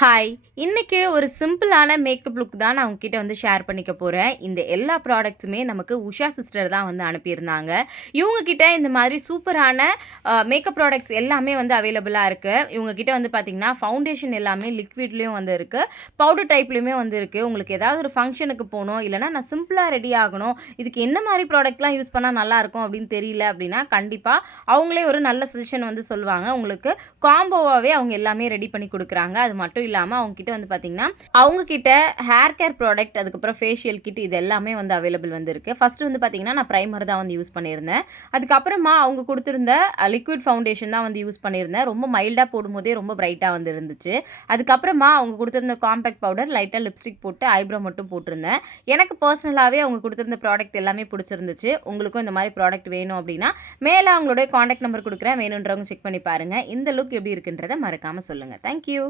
Hi! இன்னைக்கு ஒரு சிம்பிளான மேக்கப் லுக் தான் நான் உங்ககிட்ட வந்து ஷேர் பண்ணிக்க போறேன். இந்த எல்லா ப்ராடக்ட்ஸுமே நமக்கு உஷா சிஸ்டர் தான் வந்து அனுப்பியிருந்தாங்க. இவங்க கிட்ட இந்த மாதிரி சூப்பரான மேக்கப் ப்ராடக்ட்ஸ் எல்லாமே வந்து அவைலபிளா இருக்கு. இவங்க கிட்ட வந்து பார்த்தீங்கன்னா, ஃபவுண்டேஷன் எல்லாமே லிக்விட்லயும் வந்து இருக்கு. பவுடர் டைப்லயுமே வந்து இருக்கு. உங்களுக்கு ஏதாவது ஒரு ஃபங்ஷனுக்கு போணும், இல்லன்னா நான் சிம்பிளா ரெடி ஆகணும். இதுக்கு என்ன மாரி ப்ராடக்ட்லாம் யூஸ் பண்ணா நல்லாயிருக்கும் அப்படின்னு தெரியல அப்படின்னா, கண்டிப்பா அவங்களே ஒரு நல்ல சஜஷன் வந்து சொல்லுவாங்க. உங்களுக்கு காம்போவாவே அவங்க எல்லாமே ரெடி பண்ணி குடுக்குறாங்க. அது மட்டும் இல்லாம அவங்க கிட்ட வந்து பார்த்தீங்கன்னா, அவங்க கிட்ட ஹேர் கேர் ப்ராடக்ட், அதுக்கப்புறம் ஃபேஷியல் கிட் இது எல்லாமே வந்து அவைலபிள் வந்து இருக்கு. ஃபர்ஸ்ட் வந்து பார்த்தீங்கன்னா, நான் பிரைமர் தான் வந்து யூஸ் பண்ணியிருந்தேன். அதுக்கப்புறமா அவங்க குடுத்திருந்த லிக்விட் ஃபவுண்டேஷன் தான் வந்து யூஸ் பண்ணியிருந்தேன். ரொம்ப மைல்டா போடும்போதே ரொம்ப பிரைட்டா வந்து இருந்துச்சு. அதுக்கப்புறமா அவங்க குடுத்திருந்த காம்பேக்ட் பவுடர், லைட்டா லிப்ஸ்டிக் போட்டு ஐப்ரோ மட்டும் போட்டிருந்தேன். எனக்கு பர்சனலாவே அவங்க குடுத்திருந்த ப்ராடக்ட் எல்லாமே பிடிச்சிருந்துச்சு. உங்களுக்கும் இந்த மாதிரி ப்ராடக்ட் வேணும் அப்படின்னா, மேல அவங்களுடைய கான்டாக்ட் நம்பர் குடுக்குறேன். வேணுன்றவங்க செக் பண்ணி பாருங்க. இந்த லுக் எப்படி இருக்குன்றத மறக்காம சொல்லுங்க. Thank you.